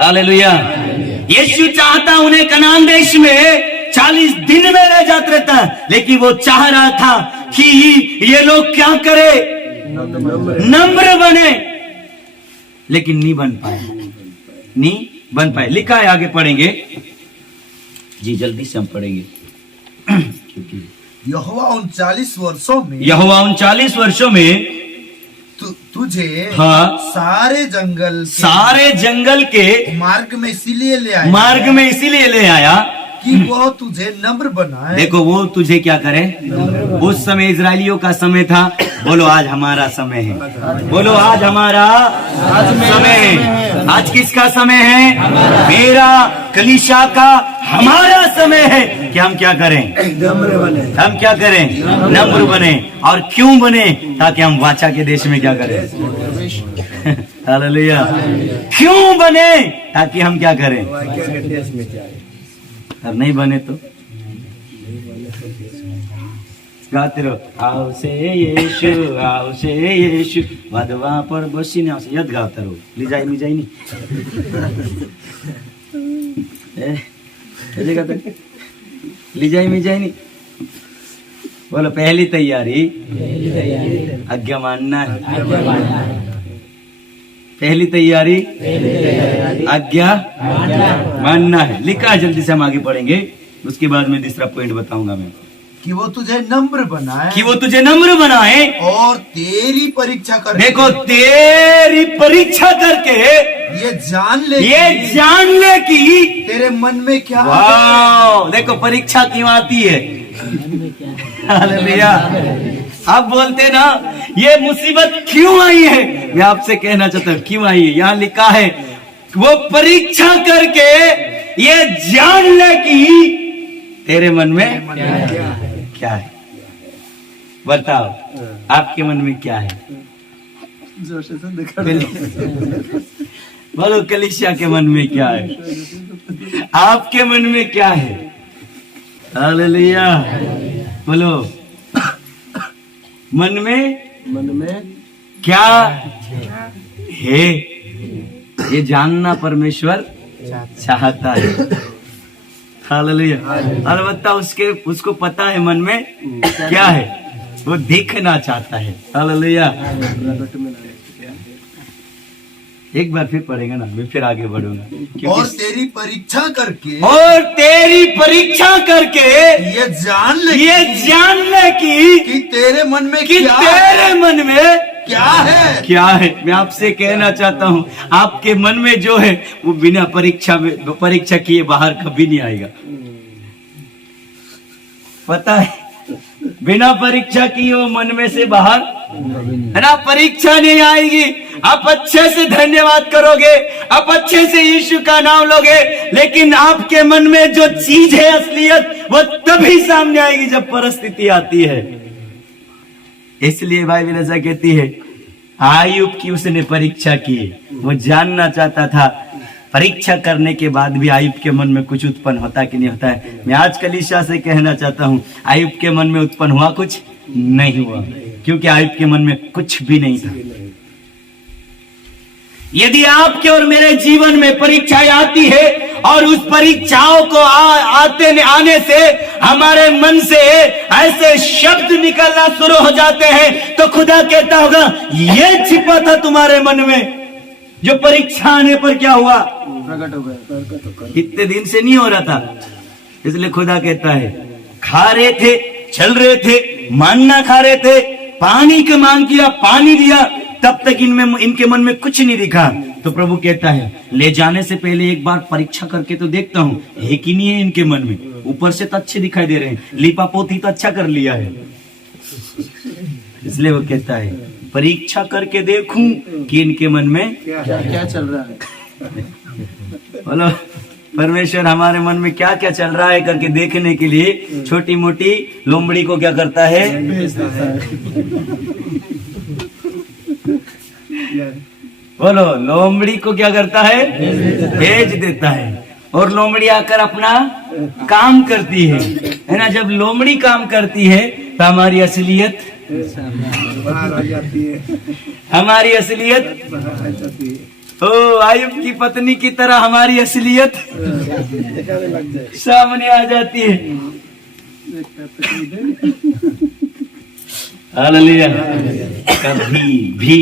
Hallelujah. यीशु चाहता उन्हें कनान देश में 40 दिन में रह जाता रहता, लेकिन वो चाह रहा था कि ये लोग क्या करे, नम्र बने, लेकिन नहीं बन पाए, नहीं बन पाए। लिखा है, आगे पढ़ेंगे जी, जल्दी से हम पढ़ेंगे। क्योंकि यहोवा 39 वर्षों में, यहोवा 39 वर्षों में तुझे हाँ, सारे जंगल के मार्ग में इसीलिए ले आया कि वो तुझे नम्र बनाए। देखो, वो तुझे क्या करे। उस समय इजरायलियों का समय था, बोलो आज हमारा समय है, बोलो आज हमारा समय है। आज किसका समय है? मेरा, कलीसिया का, हमारा समय है कि हम क्या करें, हम क्या करें, नम्र बने। और क्यों बने? ताकि हम वाचा के देश में क्या करें, हालेलुया। क्यों बने? ताकि हम क्या करें, और नहीं बने तो गाते रहो, आवशे येशु, आवशे येशु, वधवा पर बसीने आवशे, यद गाता रहो, लीजाई मिजाई नहीं लीजाई मिजाई नहीं। बोलो, पहली तैयारी आज्ञा मानना है, पहली तैयारी आज्ञा मानना है। लिखा है, जल्दी से हम आगे पढ़ेंगे, उसके बाद में दूसरा पॉइंट बताऊंगा मैं, कि वो तुझे नम्र बनाए, कि वो तुझे नम्र बनाए और तेरी परीक्षा कर, देखो, तेरी परीक्षा करके ये जान ले कि तेरे मन में क्या है। वाह, देखो परीक्षा क्यों आती है, हालेलुया। आप बोलते ना, ये मुसीबत क्यों आई है? मैं आपसे कहना चाहता हूँ, क्यों आई है। यहाँ लिखा है, वो परीक्षा करके ये जान ले कि तेरे मन में क्या है। बताओ, आपके मन में क्या है? बोलो, कलीसिया के मन में क्या है, आपके मन में क्या है? हालेलुया। बोलो, मन में क्या है, ये जानना परमेश्वर चाहता है। हालेलुया। और बताओ, उसको पता है मन में क्या है, वो देखना चाहता है। हालेलुया। एक बार फिर पढ़ेगा ना, मैं फिर आगे बढ़ूंगा। और तेरी परीक्षा करके, और तेरी परीक्षा करके ये जान ले कि तेरे मन में तेरे मन में क्या है। मैं आपसे कहना चाहता हूँ, आपके मन में जो है वो बिना परीक्षा किए बाहर कभी नहीं आएगा। पता है, बिना परीक्षा किए वो मन में से बाहर है ना, परीक्षा नहीं आएगी। आप अच्छे से धन्यवाद करोगे, आप अच्छे से यीशु का नाम लोगे, लेकिन आपके मन में जो चीज है असलियत, वो तभी सामने आएगी जब परिस्थिति आती है। इसलिए बाइबल ऐसा कहती है, आयुब की उसने परीक्षा की, वो जानना चाहता था परीक्षा करने के बाद भी आयुब के मन में कुछ उत्पन्न होता कि नहीं होता है। मैं आज कलीसिया से कहना चाहता हूँ, आयुब के मन में उत्पन्न हुआ कुछ नहीं हुआ, क्योंकि आयुब के मन में कुछ भी नहीं था। यदि आपके और मेरे जीवन में परीक्षाएं आती है और उस परीक्षाओं को आने से हमारे मन से ऐसे शब्द निकलना शुरू हो जाते हैं, तो खुदा कहता होगा, ये छिपा था तुम्हारे मन में, जो परीक्षा आने पर क्या हुआ, प्रकट हो गया। कितने दिन से नहीं हो रहा था। इसलिए खुदा कहता है, खा रहे थे, चल रहे थे, मानना खा रहे थे, पानी की मांग किया, पानी दिया, तब तक इनके मन में कुछ नहीं दिखा। तो प्रभु कहता है, ले जाने से पहले एक बार परीक्षा करके तो देखता हूँ है कि नहीं है इनके मन में। ऊपर से तो अच्छे दिखाई दे रहे हैं, लीपा पोती तो अच्छा कर लिया है। इसलिए वो कहता है, परीक्षा करके देखूं कि इनके मन में क्या चल रहा है। बोलो, परमेश्वर हमारे मन में क्या क्या चल रहा है करके देखने के लिए छोटी मोटी लोमड़ी को क्या करता है, बोलो, लोमड़ी को क्या करता है, भेज देता है। और लोमड़ी आकर अपना काम करती है ना। जब लोमड़ी काम करती है तो हमारी असलियत ओ आयुब की पत्नी की तरह हमारी असलियत सामने आ जाती है। हालेलुया। कभी भी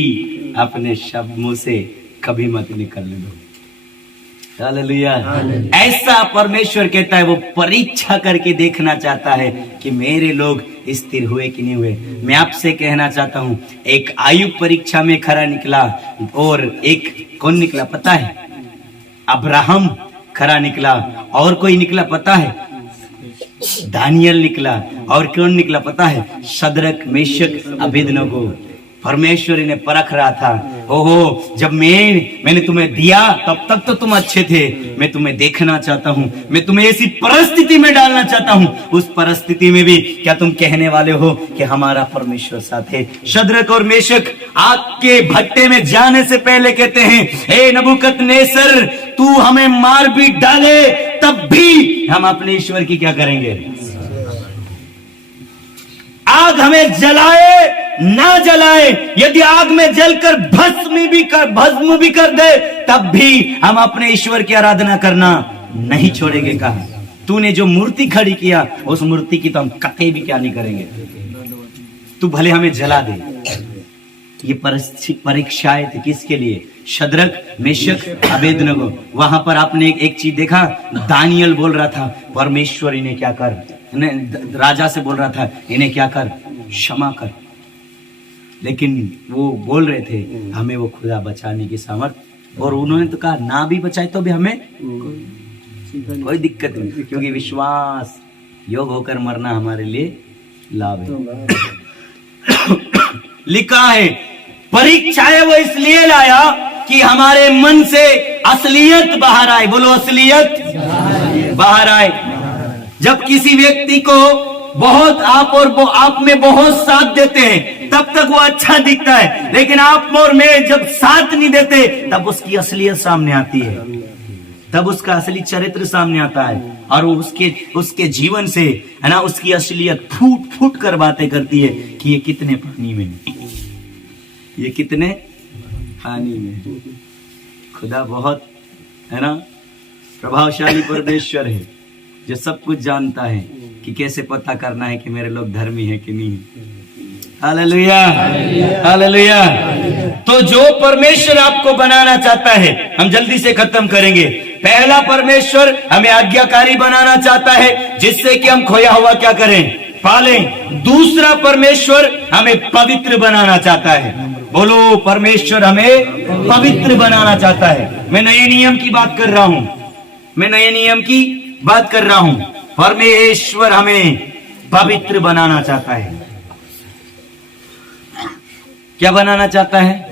अपने शब्द मुंह से कभी मत निकलने दो। हालेलुया। ऐसा परमेश्वर कहता है, वो परीक्षा करके देखना चाहता है कि मेरे लोग स्थिर हुए कि नहीं हुए। मैं आपसे कहना चाहता हूं, एक आयुब परीक्षा में खरा निकला और एक कौन निकला पता है? अब्राहम खरा निकला। और कोई निकला पता है? दानियल निकला। और कौन निकला पता है? Shadrach, Meshach, Abednego. परमेश्वर इन्हें परख रहा था। ओहो, जब मैंने तुम्हें दिया तब तक तो तुम अच्छे थे, मैं तुम्हें देखना चाहता हूँ, मैं तुम्हें ऐसी परिस्थिति में डालना चाहता हूँ, उस परिस्थिति में भी क्या तुम कहने वाले हो कि हमारा परमेश्वर साथ है? शद्रक और मेशक आग के भट्टे में जाने से पहले कहते हैं, हे नबूकदनेस्सर, तू हमें मार भी डाले तब भी हम अपने ईश्वर की क्या करेंगे? आग हमें जलाए ना जलाए, यदि आग में जलकर भस्म भी कर दे तब भी हम अपने ईश्वर की आराधना करना नहीं छोड़ेंगे। कहा तूने जो मूर्ति खड़ी किया, उस मूर्ति की तो हम कतई भी क्या नहीं करेंगे। तू भले हमें जला दे। ये परीक्षाएं थी किसके लिए? Shadrach, Meshach, Abednego. वहां पर आपने एक चीज देखा, दानियल बोल रहा था, परमेश्वर इन्हें क्या कर, राजा से बोल रहा था, इन्हें क्या कर, क्षमा कर। लेकिन वो बोल रहे थे, हमें वो खुदा बचाने की सामर्थ, और उन्होंने तो कहा ना भी बचाए तो भी हमें कोई दिक्कत नहीं, क्योंकि विश्वास योग होकर मरना हमारे लिए लाभ है। लिखा है, परीक्षाएं वो इसलिए लाया कि हमारे मन से असलियत बाहर आए। बोलो, असलियत बाहर आए। जब किसी व्यक्ति को बहुत आप में बहुत साथ देते हैं तब तक वो अच्छा दिखता है, लेकिन आप और मैं जब साथ नहीं देते तब उसकी असलियत सामने आती है, तब उसका असली चरित्र सामने आता है, और उसके जीवन से है ना, उसकी असलियत फूट फूट कर बातें करती है कि ये कितने पानी में, ये कितने पानी में। खुदा बहुत है ना प्रभावशाली परमेश्वर है, जो सब कुछ जानता है कि कैसे पता करना है कि मेरे लोग धर्मी है कि नहीं। Hallelujah, hallelujah. तो जो परमेश्वर आपको बनाना चाहता है, हम जल्दी से खत्म करेंगे। पहला, परमेश्वर हमें आज्ञाकारी बनाना चाहता है, जिससे कि हम खोया हुआ क्या करें, पालें। दूसरा, परमेश्वर हमें पवित्र बनाना चाहता है। बोलो, परमेश्वर हमें पवित्र बनाना चाहता है। मैं नए नियम की बात कर रहा हूं, मैं नए नियम की बात कर रहा हूं। परमेश्वर हमें पवित्र बनाना चाहता है। क्या बनाना चाहता है?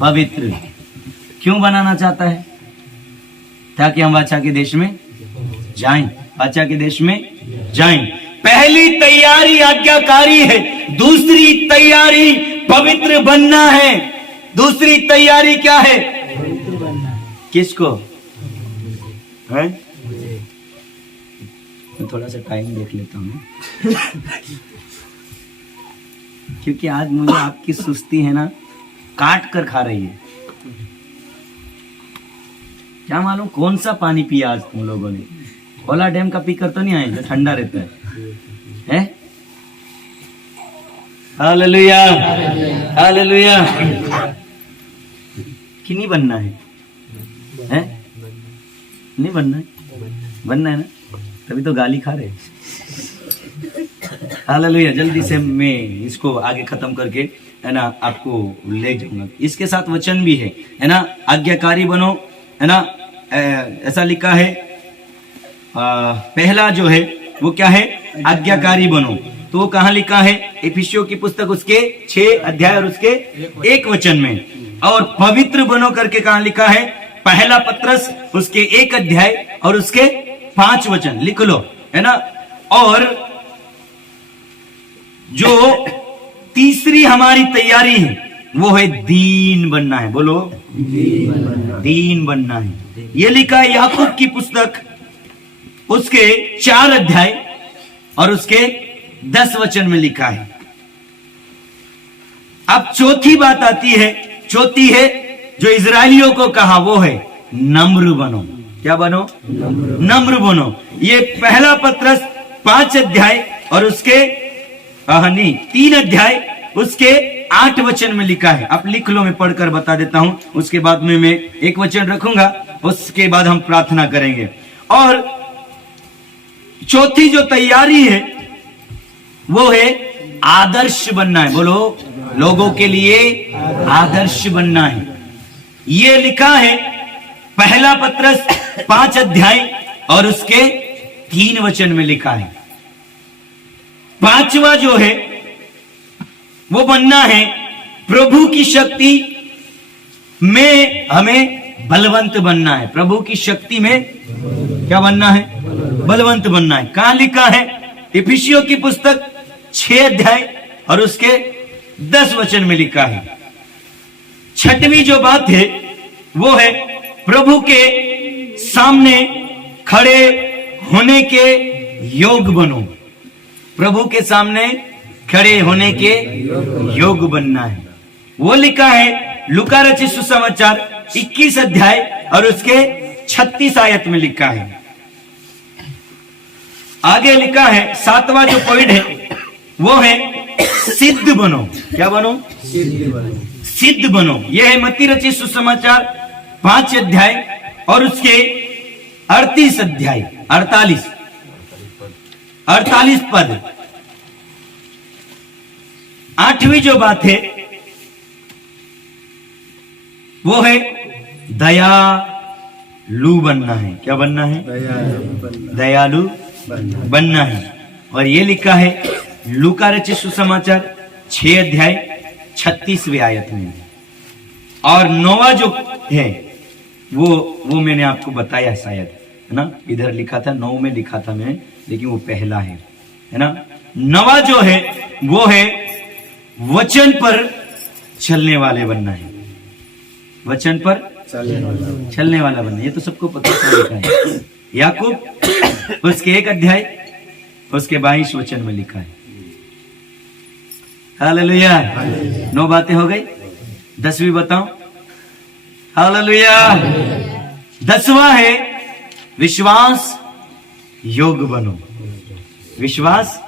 पवित्र। क्यों बनाना चाहता है? ताकि हम वाचा के देश में जाएं, वाचा के देश में जाएं। पहली तैयारी आज्ञाकारी है, दूसरी तैयारी पवित्र बनना है। दूसरी तैयारी क्या है? किसको है? मैं थोड़ा सा टाइम देख लेता हूँ क्योंकि आज मुझे आपकी सुस्ती है ना काट कर खा रही है। क्या मालूम कौन सा पानी पिया आज तुम लोगों ने? खोला डैम का पीकर तो नहीं आए जो ठंडा रहता है? Hallelujah, hallelujah. कि नहीं बनना है? नहीं बनना है? बनना है ना, तभी तो गाली खा रहे। हालेलुया। जल्दी से मैं इसको आगे खत्म करके है ना आपको ले जाऊंगा। इसके साथ वचन भी है ना, आज्ञाकारी बनो, है ना, ऐसा लिखा है। पहला जो है वो क्या है? आज्ञाकारी बनो। तो वो कहाँ लिखा है? इफिसियों की पुस्तक उसके 6 अध्याय और उसके 1 वचन में। और पवित्र बनो करके कहाँ लिखा है? पहला पत्रस उसके 1 अध्याय और उसके 5 वचन लिख लो, है ना। और जो तीसरी हमारी तैयारी है वो है दीन बनना है। बोलो, दीन बनना है। ये लिखा है याकूब की पुस्तक उसके 4 अध्याय और उसके 10 वचन में लिखा है। अब चौथी बात आती है, चौथी है जो इजरायलियों को कहा वो है नम्र बनो। क्या बनो? नम्र बनो। ये पहला पत्रस 5 अध्याय और उसके 3 अध्याय उसके 8 वचन में लिखा है। आप लिख लो, मैं पढ़कर बता देता हूं, उसके बाद में मैं एक वचन रखूंगा, उसके बाद हम प्रार्थना करेंगे। और चौथी जो तैयारी है वो है आदर्श बनना है। बोलो, लोगों के लिए आदर्श बनना है। ये लिखा है पहला पत्रस 5 अध्याय और उसके 3 वचन में लिखा है। 5वां जो है वो बनना है प्रभु की शक्ति में, हमें बलवंत बनना है। प्रभु की शक्ति में क्या बनना है? बलवंत बनना है। कहां लिखा है? इफिसियों की पुस्तक 6 अध्याय और उसके 10 वचन में लिखा है। 6वीं जो बात है वो है प्रभु के सामने खड़े होने के योग बनो। प्रभु के सामने खड़े होने के योग बनना है। वो लिखा है लूका रचित सुसमाचार 21 अध्याय और उसके 36 आयत में लिखा है। आगे लिखा है 7वां जो पॉइंट है वो है सिद्ध बनो। क्या बनो? सिद्ध बनो। यह है मत्ती रचित सुसमाचार 5 अध्याय और उसके 38 अध्याय 48 पद। 8वीं जो बात है वो है दयालु बनना है। क्या बनना है? दयालु बनना है। और ये लिखा है लूका रचित सुसमाचार 6 अध्याय 36वें आयत में। और 9वां जो है वो मैंने आपको बताया शायद, है ना? इधर लिखा था 9 में लिखा था मैं, लेकिन वो पहला है ना? 9वां जो है वो है वचन पर चलने वाले बनना है। वचन पर चलने वाला बनना। ये तो सबको पता लिखा है। याकूब उसके 1 अध्याय उसके 22 वचन में लिखा है। हालेलुया। 9 बातें हो गई। 10वीं बताओ। हालेलुया। 10वां है विश्वास योग बनो। विश्वास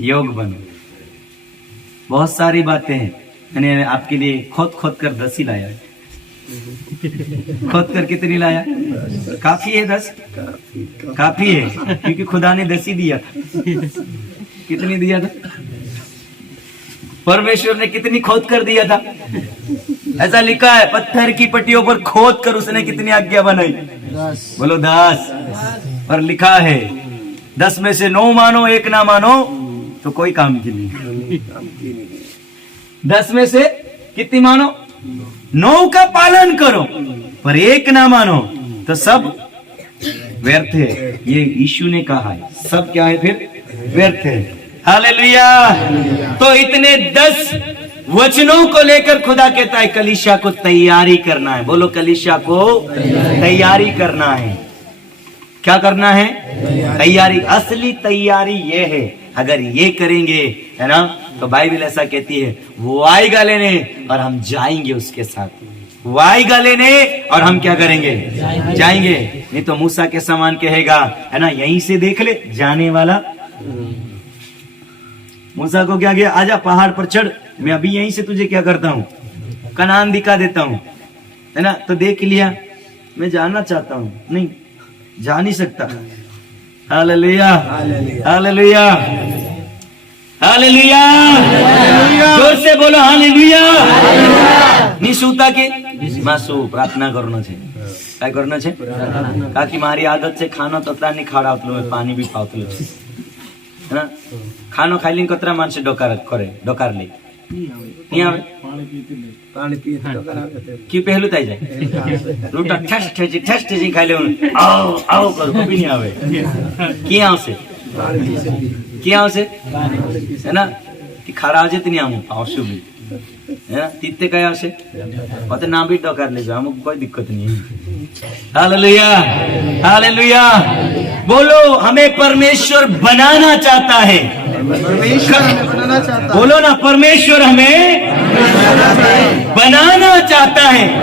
योग बनो। बहुत सारी बातें हैं। मैंने आपके लिए खोद कर 10 ही लाया है। खोद कर कितनी लाया? काफी है 10? काफी है, क्योंकि खुदा ने 10 ही दिया। कितनी दिया था? परमेश्वर ने कितनी खोद कर दिया था? ऐसा लिखा है पत्थर की पट्टियों पर खोद कर उसने कितनी आज्ञा बनाई? 10। बोलो 10। पर लिखा है 10 में से 9 मानो, 1 ना मानो तो कोई काम की नहीं। 10 में से कितनी मानो? 9 का पालन करो, पर 1 ना मानो तो सब व्यर्थ है। ये यीशु ने कहा है, सब क्या है फिर? व्यर्थ है। हालेलुया। तो इतने 10 वचनों को लेकर खुदा कहता है कलीसिया को तैयारी करना है। बोलो, कलीसिया को तैयारी करना है। क्या करना है? तैयारी। असली तैयारी ये है, अगर ये करेंगे, है ना, तो बाइबल ऐसा कहती है वो आएगा लेने और हम जाएंगे उसके साथ। वो आएगा लेने और हम क्या करेंगे? जाएंगे। नहीं तो मूसा के समान कहेगा, है ना, यहीं से देख ले जाने वाला। मूसा को क्या किया? आजा पहाड़ पर चढ़, मैं अभी यहीं से तुझे क्या करता हूँ? कनान दिखा देता हूँ, है ना। तो देख लिया, मैं जानना चाहता हूँ, नहीं जा नहीं सकता। Hallelujah, hallelujah, hallelujah. जोर से बोलो हालेलुया। निसूता के मासु प्रार्थना करना છે। काय करना છે? કાકી મારી આદત છે ખાનો તતરા ની ખાડાવતલો પાણી બી પાવતલો છે, है ना। खानो खाई ली कतरा मानसे डोकार करे, डोकार ले नहीं आवे पानी पी की पहलू ताई जाए लूटा ठस ठस खाई ले आओ आओ कर भी नहीं आवे। क्या आवसे? क्या आवसे, है ना, कि खड़ा आवजे तो नहीं आऊं आवशु भी, है ना। तीते काय आवसे मते ना भी डोकार ले जाओ, हमको कोई दिक्कत नहीं है। Hallelujah, hallelujah. बोलो, हमें परमेश्वर बनाना चाहता है। परमेश्वर हमें बनाना चाहता है। बोलो ना, परमेश्वर हमें बनाना चाहता है।